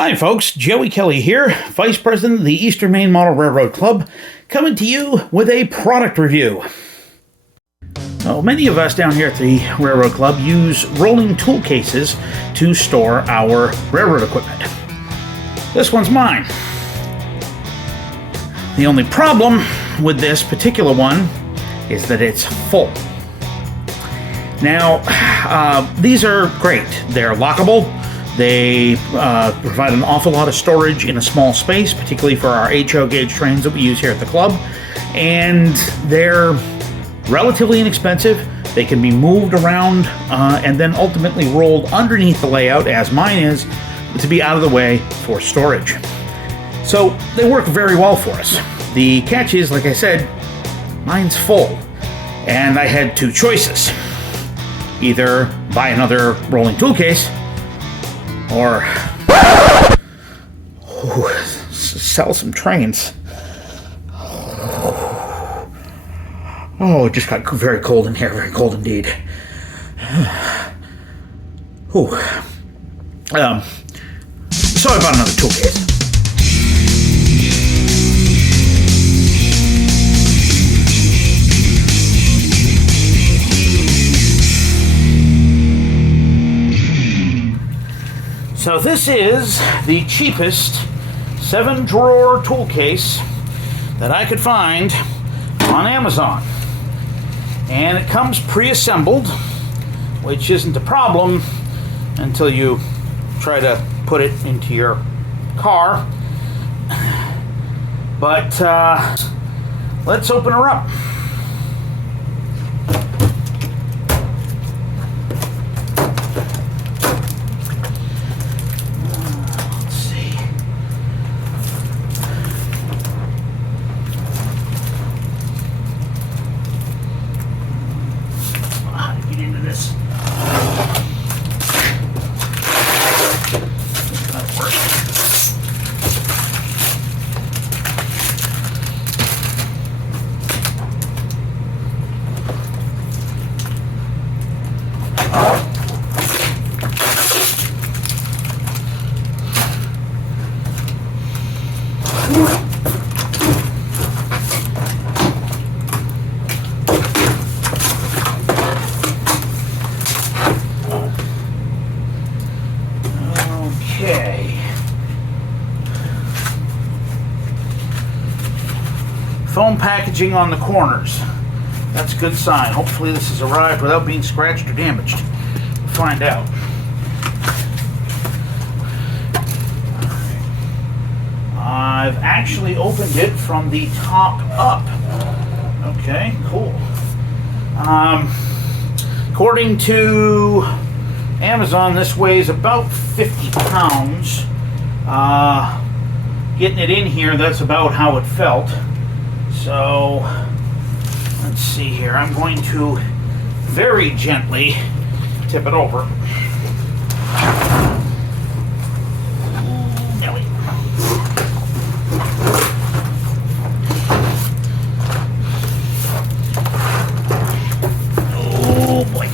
Hi folks, Joey Kelly here, Vice President of the Eastern Maine Model Railroad Club, coming to you with a product review. Well, many of us down here at the Railroad Club use rolling tool cases to store our railroad equipment. This one's mine. The only problem with this particular one is that it's full. Now, these are great. They're lockable. They provide an awful lot of storage in a small space, particularly for our HO gauge trains that we use here at the club. And they're relatively inexpensive. They can be moved around and then ultimately rolled underneath the layout, as mine is, to be out of the way for storage. So they work very well for us. The catch is, like I said, mine's full. And I had two choices. Either buy another rolling tool case, or sell some trains. Oh, it just got very cold in here, very cold indeed. So I bought another tool case. So this is the cheapest 7-drawer tool case that I could find on Amazon. And it comes pre-assembled, which isn't a problem until you try to put it into your car. But let's open her up. Into this. That'll work. Okay. Foam packaging on the corners. That's a good sign. Hopefully this has arrived without being scratched or damaged. We'll find out. I've actually opened it from the top up. Okay, cool. According to Amazon, this weighs about 50 pounds. Getting it in here, that's about how it felt. So, let's see here. I'm going to very gently tip it over. Nelly. Oh boy.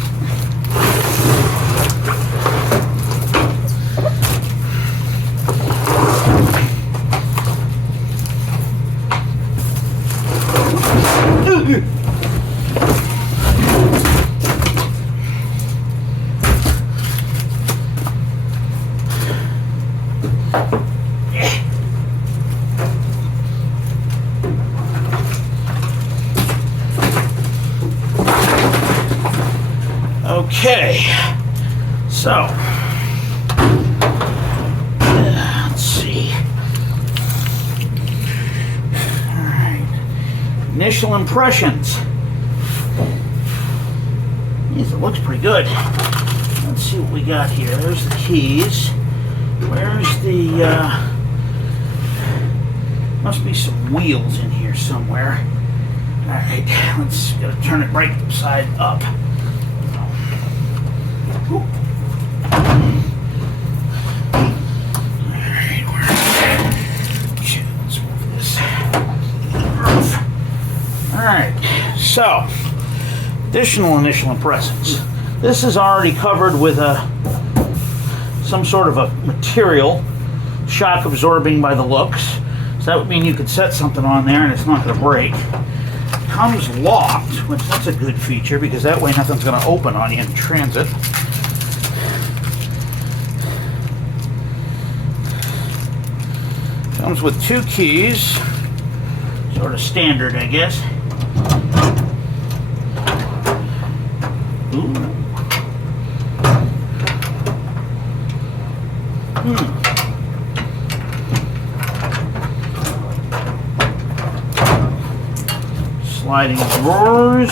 Okay, so let's see. All right, initial impressions. Yes, it looks pretty good. Let's see what we got here. There's the keys. Where's the? Must be some wheels in here somewhere. All right, gotta turn it right side up. Alright, so additional initial impressions. This is already covered with some sort of a material shock absorbing by the looks. So that would mean you could set something on there and it's not going to break. Comes locked, which that's a good feature because that way nothing's going to open on you in transit. Comes with 2 keys, sort of standard, I guess. Ooh. Sliding drawers.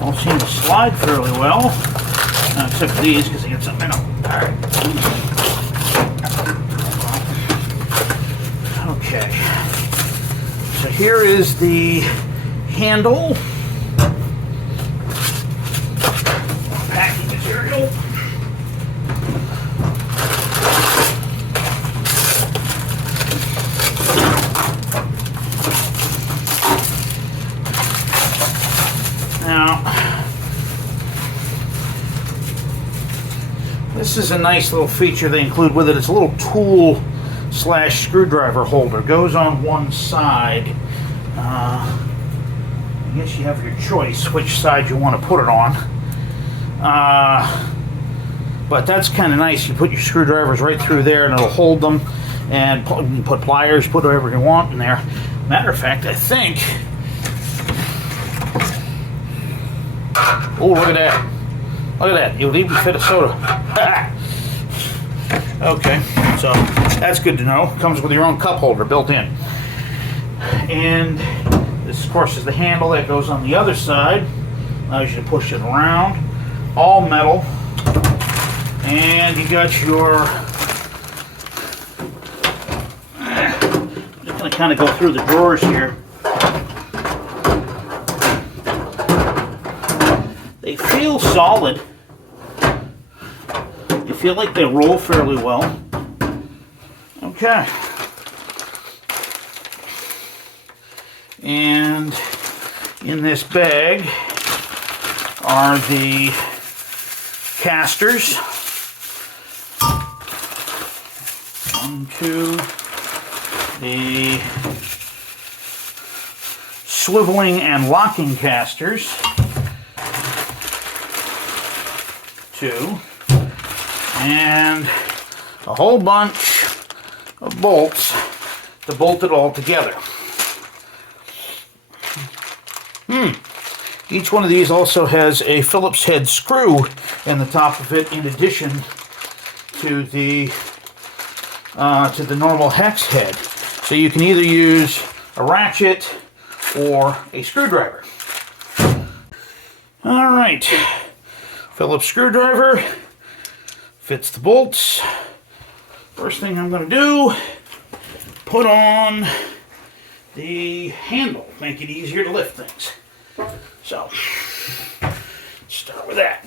All seem to slide fairly well. Except for these, because they get something in them. Alright. Okay. So here is the handle. Packing material. Now, this is a nice little feature they include with it. It's a little tool / screwdriver holder. Goes on one side. I guess you have your choice which side you want to put it on. But that's kind of nice. You put your screwdrivers right through there and it'll hold them. And you can put pliers, put whatever you want in there. Matter of fact, I think... Oh, look at that. Look at that. It would even fit a soda. Okay, so that's good to know. Comes with your own cup holder built in. And this, of course, is the handle that goes on the other side. Allows you to push it around. All metal. And you got your... I'm just going to kind of go through the drawers here. They feel solid. They feel like they roll fairly well. Okay. And in this bag are the casters. 1, 2. The swiveling and locking casters. 2. And a whole bunch of bolts to bolt it all together. Each one of these also has a Phillips head screw in the top of it, in addition to the normal hex head. So you can either use a ratchet or a screwdriver. All right, Phillips screwdriver fits the bolts. First thing I'm going to do, put on the handle, make it easier to lift things. So, start with that.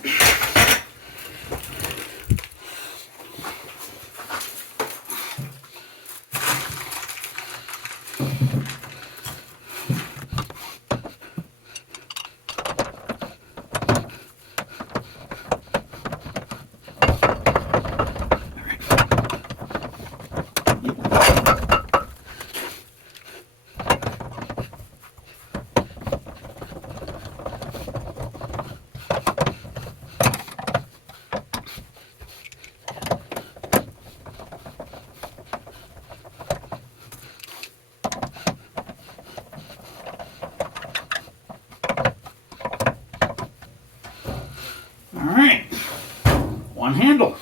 One handle.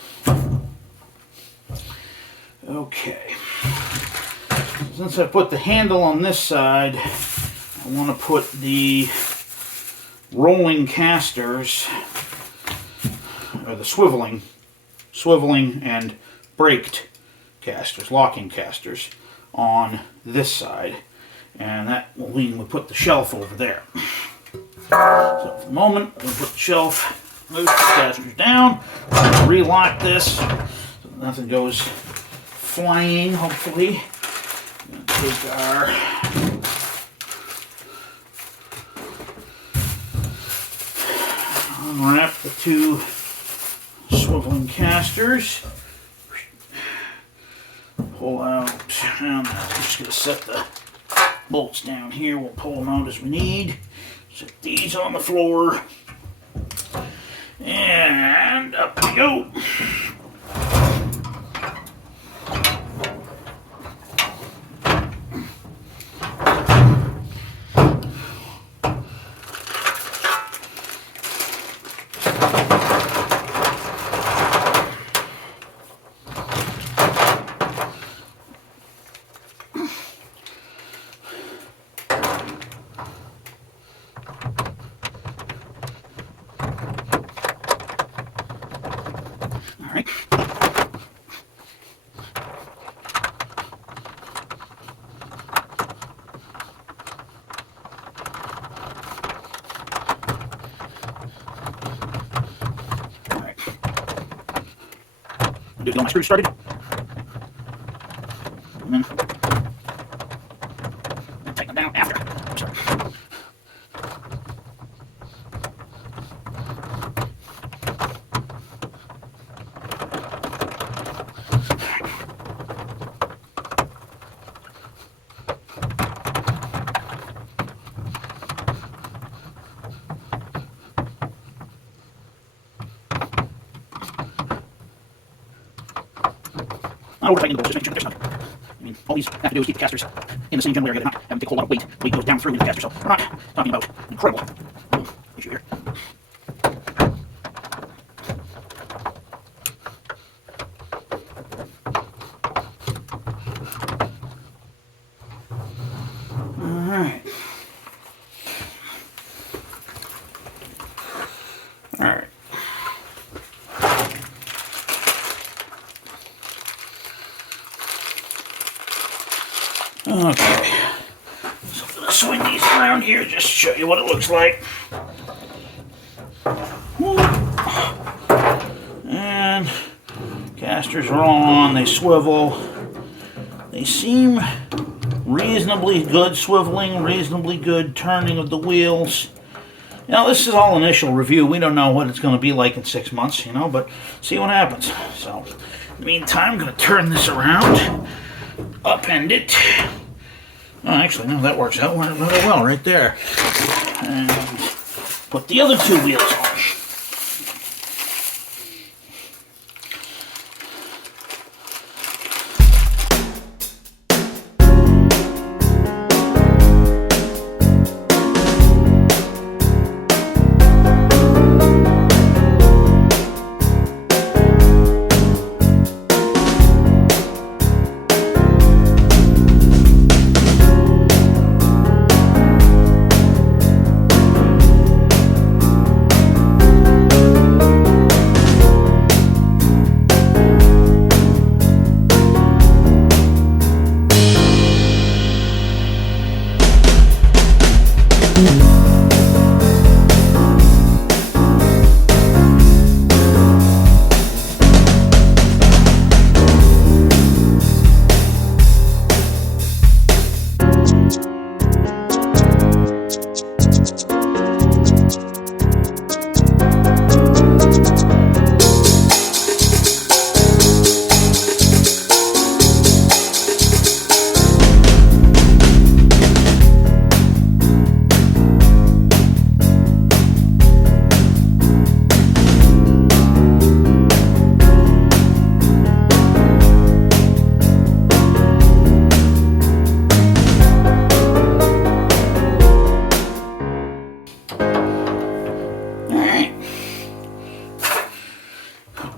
Okay. Since I put the handle on this side, I want to put the rolling casters, or the swiveling and braked casters, locking casters, on this side. And that will mean we put the shelf over there. So for the moment, we'll put the shelf. Move the casters down, relock this so nothing goes flying, hopefully. Take our unwrap the 2 swiveling casters. pull out. And I'm just going to set the bolts down here. We'll pull them out as we need. Set these on the floor. And up we go. Get all my screws started. And then tighten them down after. Not over-tightening the bolts, just making sure that there's nothing. I mean, all these have to do is keep the casters in the same general area. They're not having to take a whole lot of weight. Weight goes down through into the caster, so we're not talking about an incredible issue here. Alright. Alright. Okay, so I'm going to swing these around here just to show you what it looks like. And casters are on, they swivel. They seem reasonably good swiveling, reasonably good turning of the wheels. Now, this is all initial review. We don't know what it's going to be like in 6 months, you know, but see what happens. So, in the meantime, I'm going to turn this around, upend it. Oh, actually, no, that works out really well right there. And put the other two wheels on.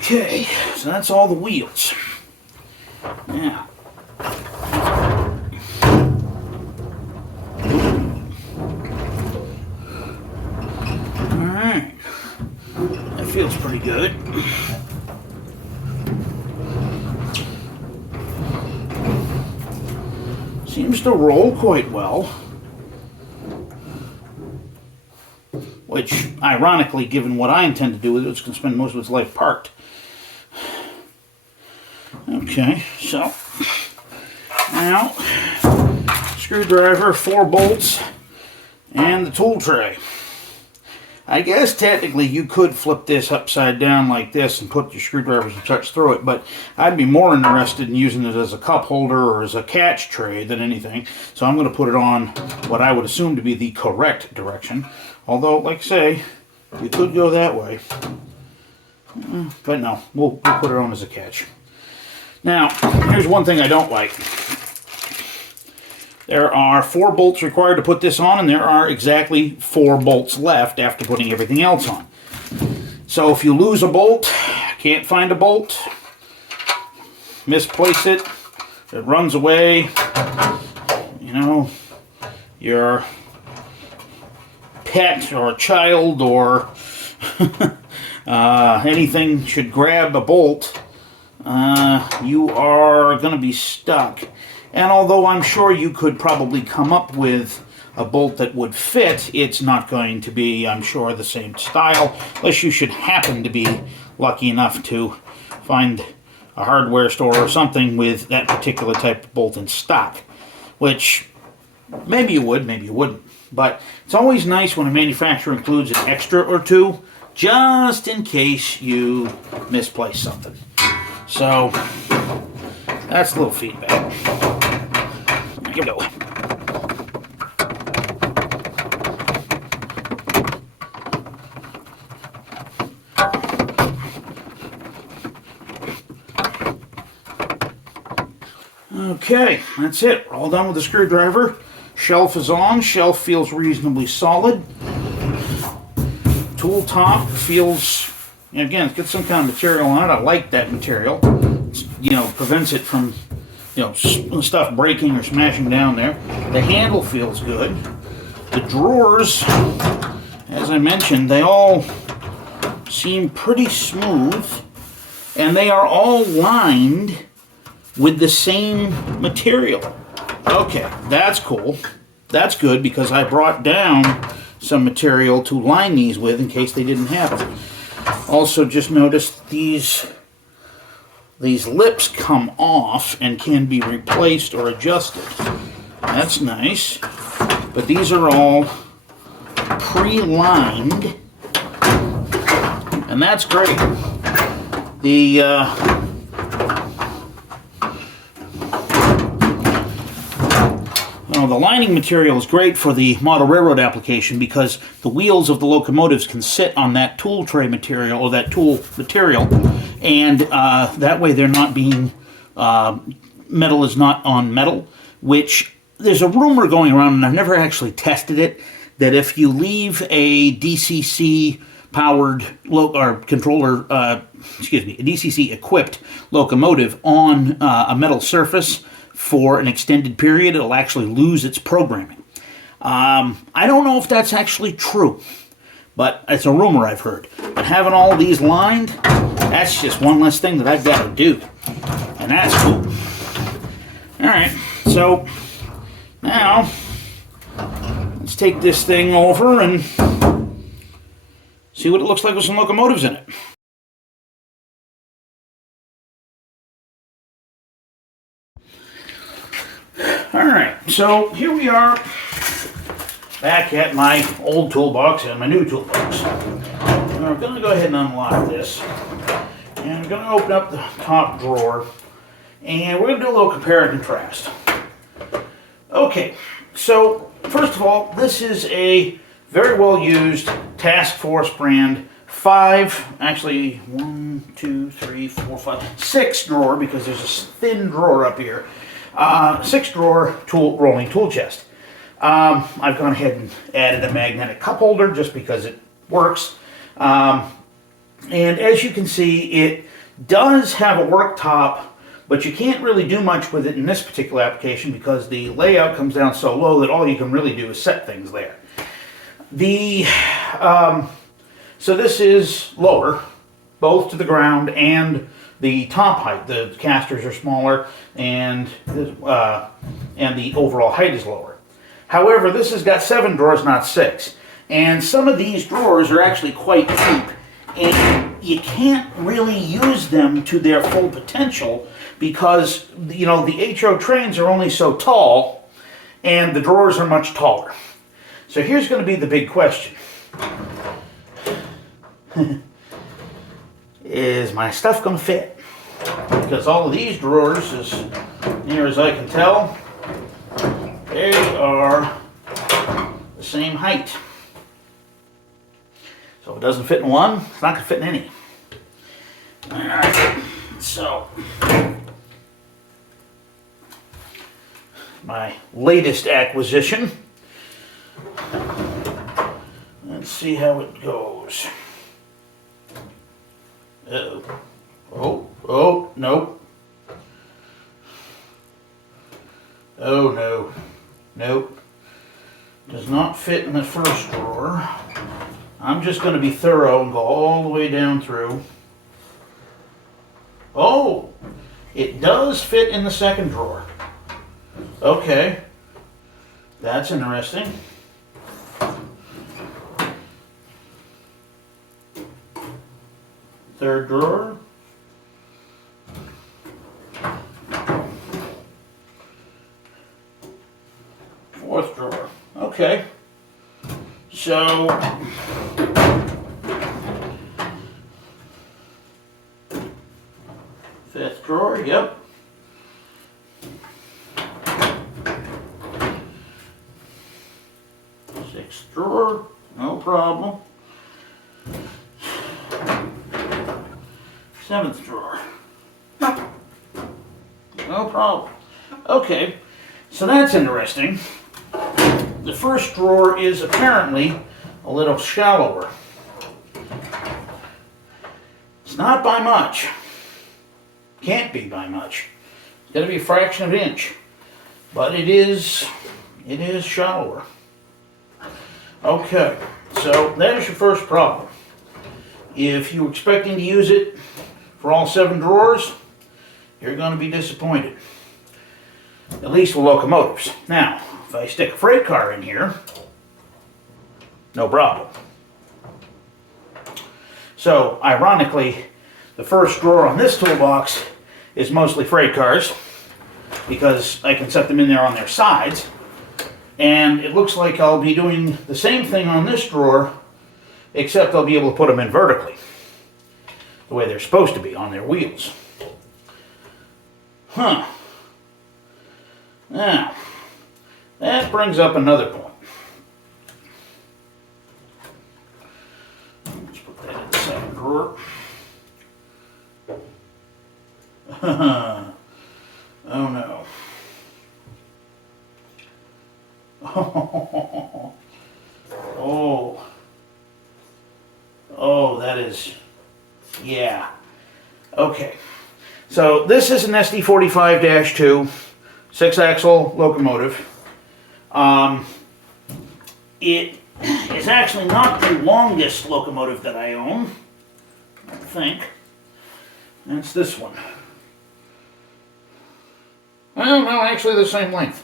Okay, so that's all the wheels. Now, alright, that feels pretty good. Seems to roll quite well. Which, ironically, given what I intend to do with it, it's going to spend most of its life parked. Okay, so now screwdriver, 4 bolts, and the tool tray. I guess technically you could flip this upside down like this and put your screwdrivers and such through it, but I'd be more interested in using it as a cup holder or as a catch tray than anything. So I'm going to put it on what I would assume to be the correct direction. Although, like I say, you could go that way. But no, we'll put it on as a catch. Now, here's one thing I don't like. There are 4 bolts required to put this on, and there are exactly 4 bolts left after putting everything else on. So if you lose a bolt, can't find a bolt, misplace it, it runs away, you know, your pet or child or anything should grab a bolt, you are going to be stuck. And although I'm sure you could probably come up with a bolt that would fit, it's not going to be, I'm sure, the same style, unless you should happen to be lucky enough to find a hardware store or something with that particular type of bolt in stock, which maybe you would, maybe you wouldn't. But it's always nice when a manufacturer includes an extra or two, just in case you misplace something. So, that's a little feedback. Here we go. Okay, that's it. We're all done with the screwdriver. Shelf is on. Shelf feels reasonably solid. Tool top feels, again, it's got some kind of material on it. I like that material. It's, you know, prevents it from, you know, stuff breaking or smashing down there. The handle feels good. The drawers, as I mentioned, they all seem pretty smooth, and they are all lined with the same material. Okay, that's cool. That's good because I brought down some material to line these with in case they didn't have it. Also, just noticed these lips come off and can be replaced or adjusted. That's nice. But these are all pre-lined, and that's great. The lining material is great for the model railroad application because the wheels of the locomotives can sit on that tool tray material or that tool material, and that way they're not being, metal is not on metal, which there's a rumor going around, and I've never actually tested it, that if you leave a DCC powered a DCC equipped locomotive on a metal surface for an extended period, it'll actually lose its programming. I don't know if that's actually true, but it's a rumor I've heard. But having all these lined, that's just one less thing that I've got to do. And that's cool. Alright, so now let's take this thing over and see what it looks like with some locomotives in it. Alright, so here we are back at my old toolbox and my new toolbox. And we're going to go ahead and unlock this. And we're going to open up the top drawer. And we're going to do a little compare and contrast. Okay, so first of all, this is a very well used Task Force brand 6 drawer, because there's a thin drawer up here. 6 drawer rolling tool chest. I've gone ahead and added a magnetic cup holder just because it works. And as you can see, it does have a work top, but you can't really do much with it in this particular application because the layout comes down so low that all you can really do is set things there. So this is lower, both to the ground and the top height. The casters are smaller, and the overall height is lower. However, this has got 7 drawers, not 6. And some of these drawers are actually quite deep, and you can't really use them to their full potential because, you know, the HO trains are only so tall, and the drawers are much taller. So here's going to be the big question. is my stuff going to fit? Because all of these drawers, as near as I can tell, they are the same height. So if it doesn't fit in one, it's not going to fit in any. Alright, so my latest acquisition. Let's see how it goes. Oh, nope. Oh, no. Nope. Does not fit in the first drawer. I'm just going to be thorough and go all the way down through. Oh, it does fit in the second drawer. Okay. That's interesting. Third drawer. Fourth drawer. Okay. So fifth drawer, yep. Sixth drawer, no problem. Seventh drawer. No problem. Okay, so that's interesting. The first drawer is apparently a little shallower. It's not by much. Can't be by much. It's got to be a fraction of an inch. But it is shallower. Okay, so that is your first problem. If you're expecting to use it for all 7 drawers, you're going to be disappointed. At least with locomotives. Now, if I stick a freight car in here, no problem. So, ironically, the first drawer on this toolbox is mostly freight cars because I can set them in there on their sides. And it looks like I'll be doing the same thing on this drawer, except I'll be able to put them in vertically, the way they're supposed to be on their wheels. Huh. Now, that brings up another point. Let's put that in the second drawer. Oh no. Oh, that is, yeah. Okay. So this is an SD45-2 6-axle locomotive. It is actually not the longest locomotive that I own, I think. That's this one. Well, no, actually the same length.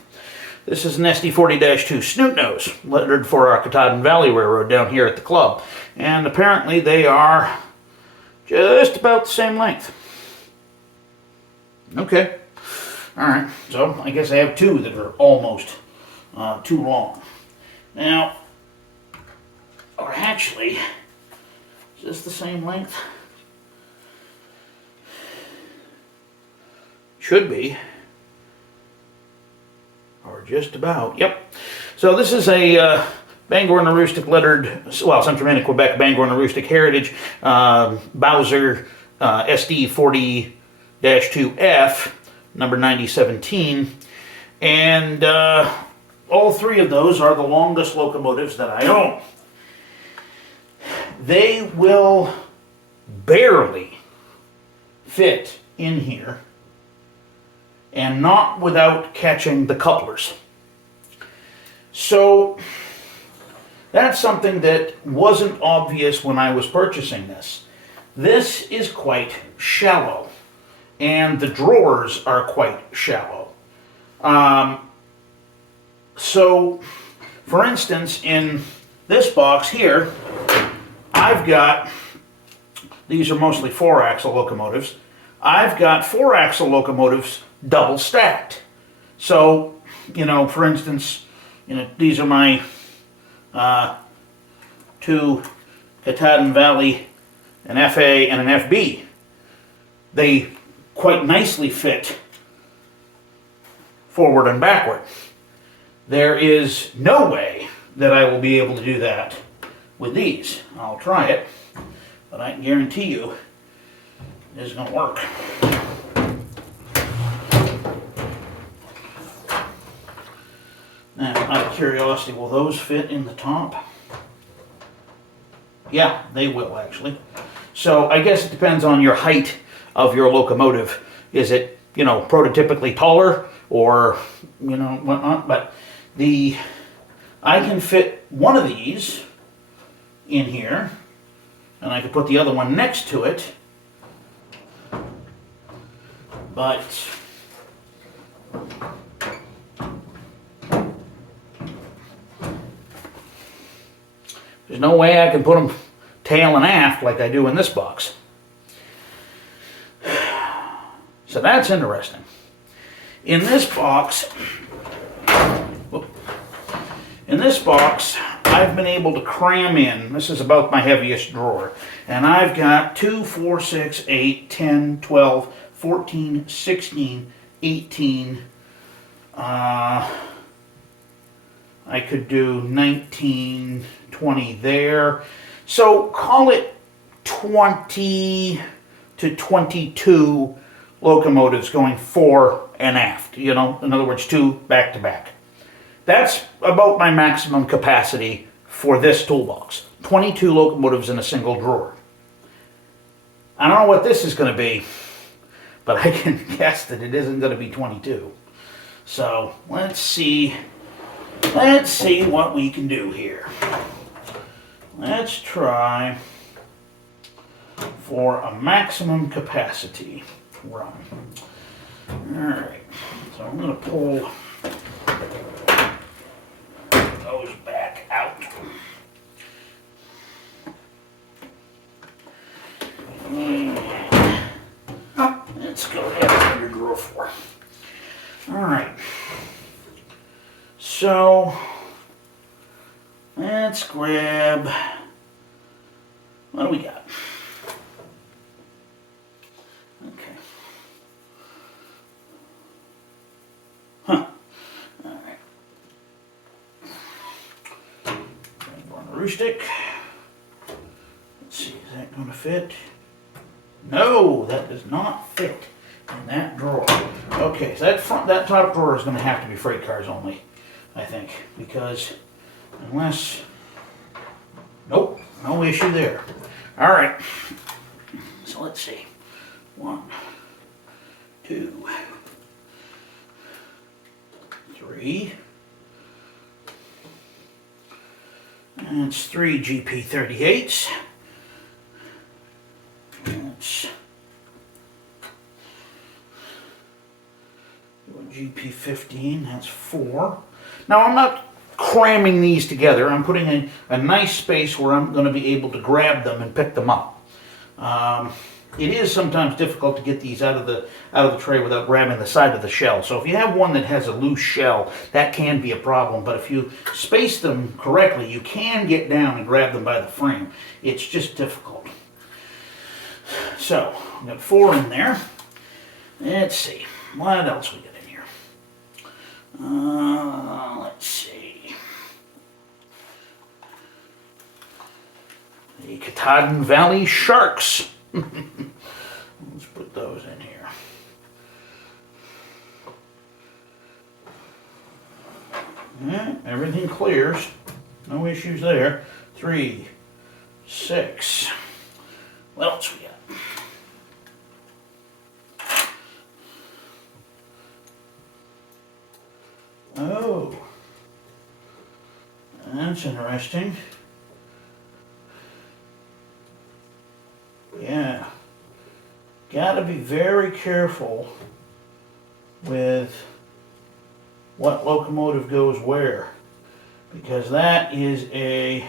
This is an SD40-2 Snoot Nose, lettered for our Katahdin Valley Railroad down here at the club. And apparently they are just about the same length. Okay. Alright, so I guess I have 2 that are almost too long. Now, or actually, is this the same length? Should be. Or just about, yep. So this is a Bangor and Aroostook lettered, well, Central Maine, Quebec, Bangor and Aroostook Heritage, Bowser SD40-2F, number 9017. And all 3 of those are the longest locomotives that I own. They will barely fit in here, and not without catching the couplers. So that's something that wasn't obvious when I was purchasing this. This is quite shallow, and the drawers are quite shallow. So, for instance, in this box here, I've got, these are mostly 4-axle locomotives, I've got 4-axle locomotives double stacked. So, you know, for instance, you know, these are my 2 Katahdin Valley an FA, and an FB. They quite nicely fit forward and backward. There is no way that I will be able to do that with these. I'll try it, but I can guarantee you it isn't going to work. Now, out of curiosity, will those fit in the top? Yeah, they will actually. So I guess it depends on your height of your locomotive. Is it, you know, prototypically taller or, you know, whatnot? But I can fit one of these in here, and I can put the other one next to it. But there's no way I can put them tail and aft like I do in this box. So that's interesting. In this box, I've been able to cram in, this is about my heaviest drawer, and I've got 2, 4, 6, 8, 10, 12, 14, 16, 18, I could do 19, 20 there. So call it 20 to 22 locomotives going fore and aft, you know, in other words, 2 back to back. That's about my maximum capacity for this toolbox. 22 locomotives in a single drawer. I don't know what this is going to be, but I can guess that it isn't going to be 22. So let's see what we can do here. Let's try for a maximum capacity run. Alright, so I'm going to pull those back out. Let's go ahead and under drawer 4. Alright, so let's grab, what do we got? Okay. Huh. Alright. Grab one stick. Let's see, is that going to fit? No, that does not fit in that drawer. Okay, so that top drawer is going to have to be freight cars only, I think, because unless, nope, no issue there. All right, so let's see. 1, 2, 3. That's 3 GP38s. Let's do a GP15, that's 4. Now I'm not cramming these together. I'm putting in a nice space where I'm going to be able to grab them and pick them up. It is sometimes difficult to get these out of the tray without grabbing the side of the shell. So if you have one that has a loose shell, that can be a problem. But if you space them correctly, you can get down and grab them by the frame. It's just difficult. So, I've got 4 in there. Let's see. What else we got in here? Let's see. The Katahdin Valley Sharks. Let's put those in here. Yeah, everything clears. No issues there. 3, 6. What else we got? Oh, that's interesting. Yeah, gotta be very careful with what locomotive goes where, because that is a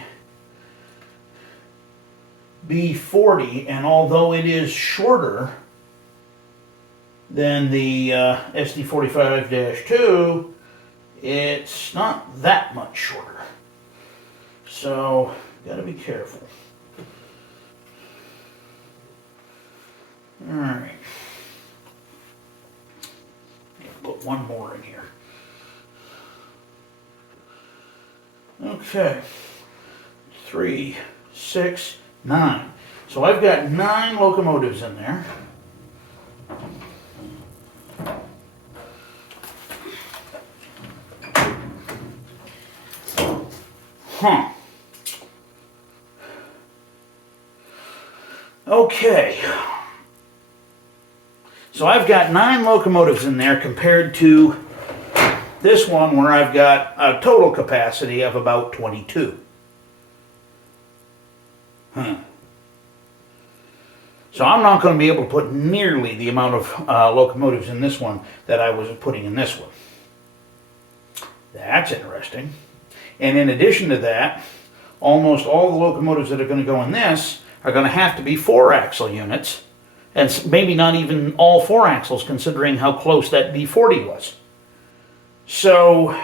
B40, and although it is shorter than the SD45-2, it's not that much shorter. So, gotta be careful. Alright. Put one more in here. Okay. 3, 6, 9. So I've got 9 locomotives in there. Huh. Okay. So I've got 9 locomotives in there compared to this one where I've got a total capacity of about 22. So I'm not going to be able to put nearly the amount of locomotives in this one that I was putting in this one. That's interesting. And in addition to that, almost all the locomotives that are going to go in this are going to have to be 4-axle units, and maybe not even all 4 axles considering how close that D40 was. So,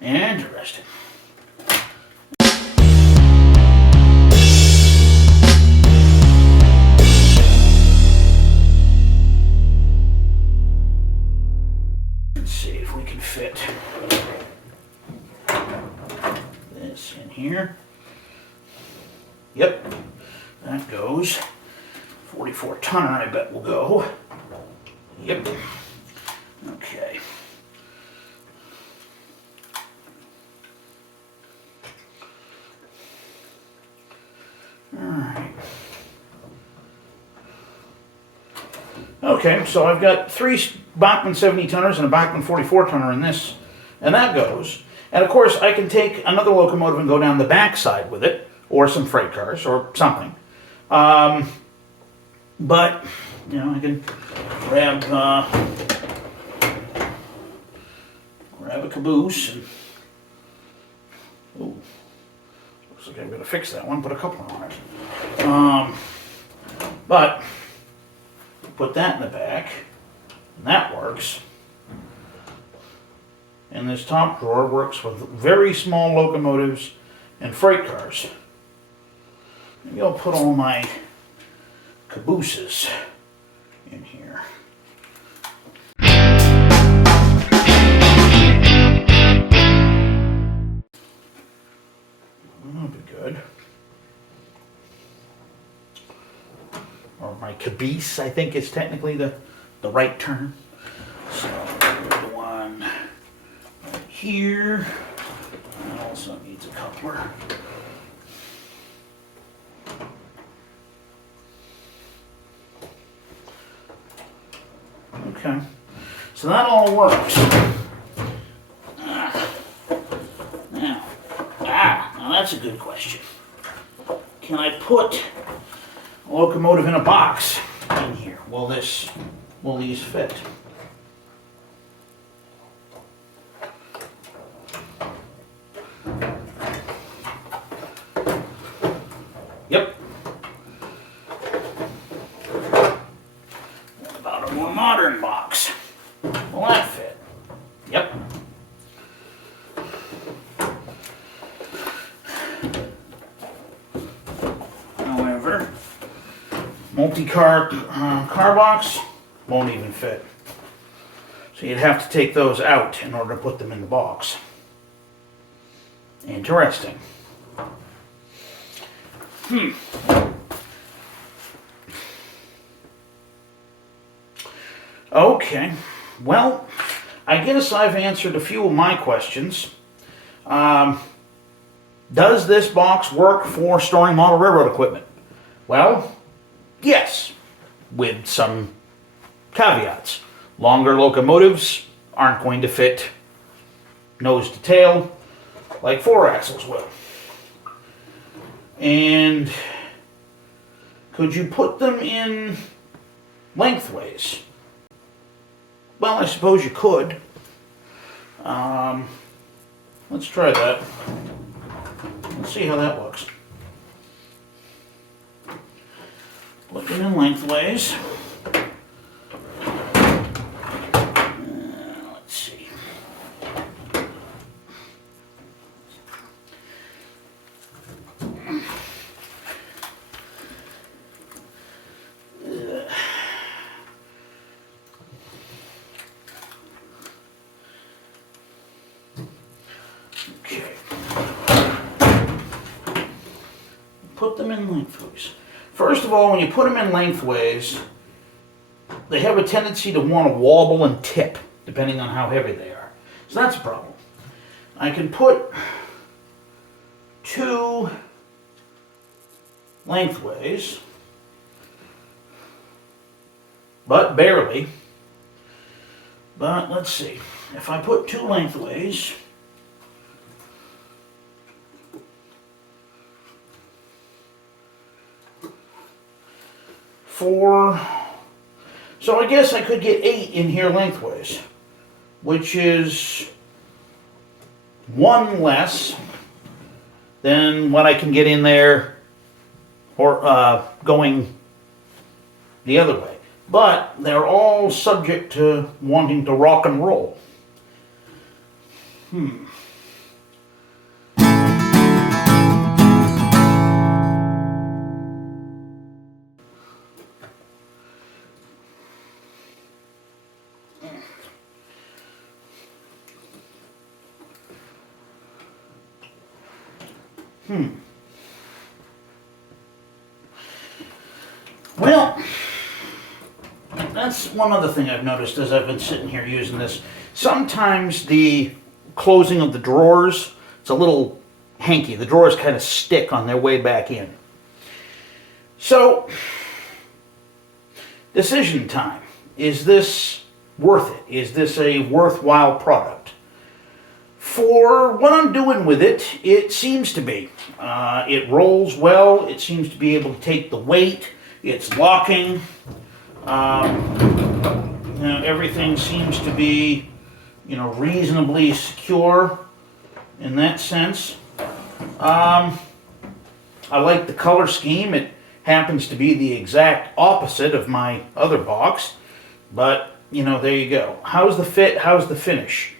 Interesting. Let's see if we can fit this in here. Yep, that goes. 44 tonner, I bet will go. Yep. Okay. Alright. Okay, so I've got 3 Bachmann 70 tonners and a Bachmann 44 tonner in this, and that goes. And of course, I can take another locomotive and go down the back side with it, or some freight cars, or something. But, you know, I can grab a caboose and, ooh, looks like I'm going to fix that one, put a coupler on it. But, put that in the back, and that works. And this top drawer works with very small locomotives and freight cars. Maybe I'll put all my cabooses in here. That'll be good. Or my caboose, I think is technically the right term. So the one right here. That also needs a coupler. Okay, so that all works. Now that's a good question. Can I put a locomotive in a box in here? Will these fit? Yep. What about a more modern box? Will that fit? Yep. However, multi-car car box won't even fit. So you'd have to take those out in order to put them in the box. Interesting. Okay, well, I guess I've answered a few of my questions. Does this box work for storing model railroad equipment? Well, yes, with some caveats. Longer locomotives aren't going to fit nose to tail like 4 axles will. And could you put them in lengthways? Well, I suppose you could. Let's try that. Let's see how that looks. Put them in lengthways. Let's see. put them in lengthways. First of all, when you put them in lengthways, they have a tendency to want to wobble and tip, depending on how heavy they are. So that's a problem. I can put 2 lengthways, but barely. But let's see, if I put 2 lengthways, so I guess I could get 8 in here lengthways, which is 1 less than what I can get in there or going the other way. But they're all subject to wanting to rock and roll. Well, that's one other thing I've noticed as I've been sitting here using this. Sometimes the closing of the drawers, it's a little hanky. The drawers kind of stick on their way back in. So, decision time. Is this worth it? Is this a worthwhile product? For what I'm doing with it, it seems to be. It rolls well. It seems to be able to take the weight. It's locking. Everything seems to be, reasonably secure in that sense. I like the color scheme. It happens to be the exact opposite of my other box, but there you go. How's the fit? How's the finish?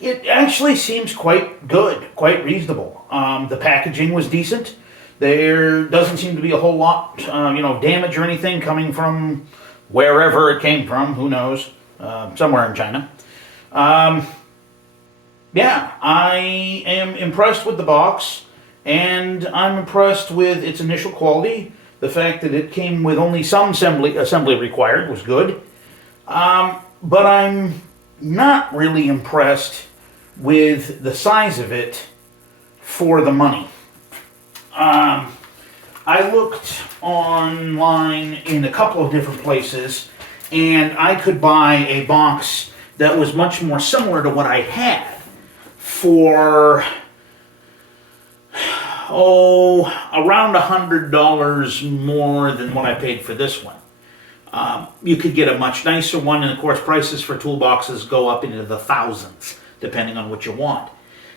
It actually seems quite good, quite reasonable. The packaging was decent. There doesn't seem to be a whole lot, damage or anything coming from wherever it came from. Who knows? Somewhere in China. Yeah, I am impressed with the box, and I'm impressed with its initial quality. The fact that it came with only some assembly required was good. But I'm not really impressed with the size of it for the money. I looked online in a couple of different places, and I could buy a box that was much more similar to what I had for, around $100 more than what I paid for this one. You could get a much nicer one, and of course prices for toolboxes go up into the thousands, depending on what you want.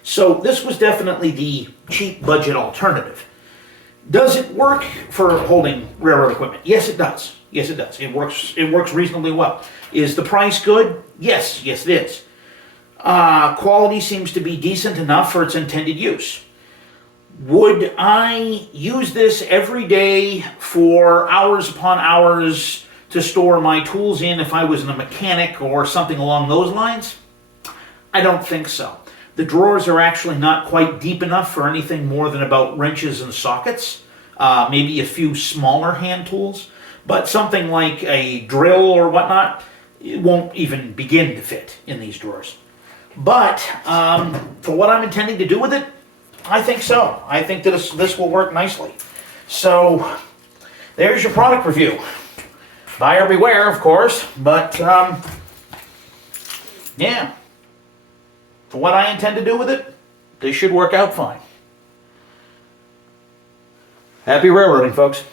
So this was definitely the cheap budget alternative. Does it work for holding railroad equipment? Yes, it does. Yes, it does. It works reasonably well. Is the price good? Yes, it is. Quality seems to be decent enough for its intended use. Would I use this every day for hours upon hours to store my tools in if I was a mechanic or something along those lines? I don't think so. The drawers are actually not quite deep enough for anything more than about wrenches and sockets, maybe a few smaller hand tools, but something like a drill or whatnot, it won't even begin to fit in these drawers. But for what I'm intending to do with it, I think so. I think that this will work nicely. So there's your product review. Buyer beware, of course, but yeah. For what I intend to do with it, this should work out fine. Happy railroading, folks.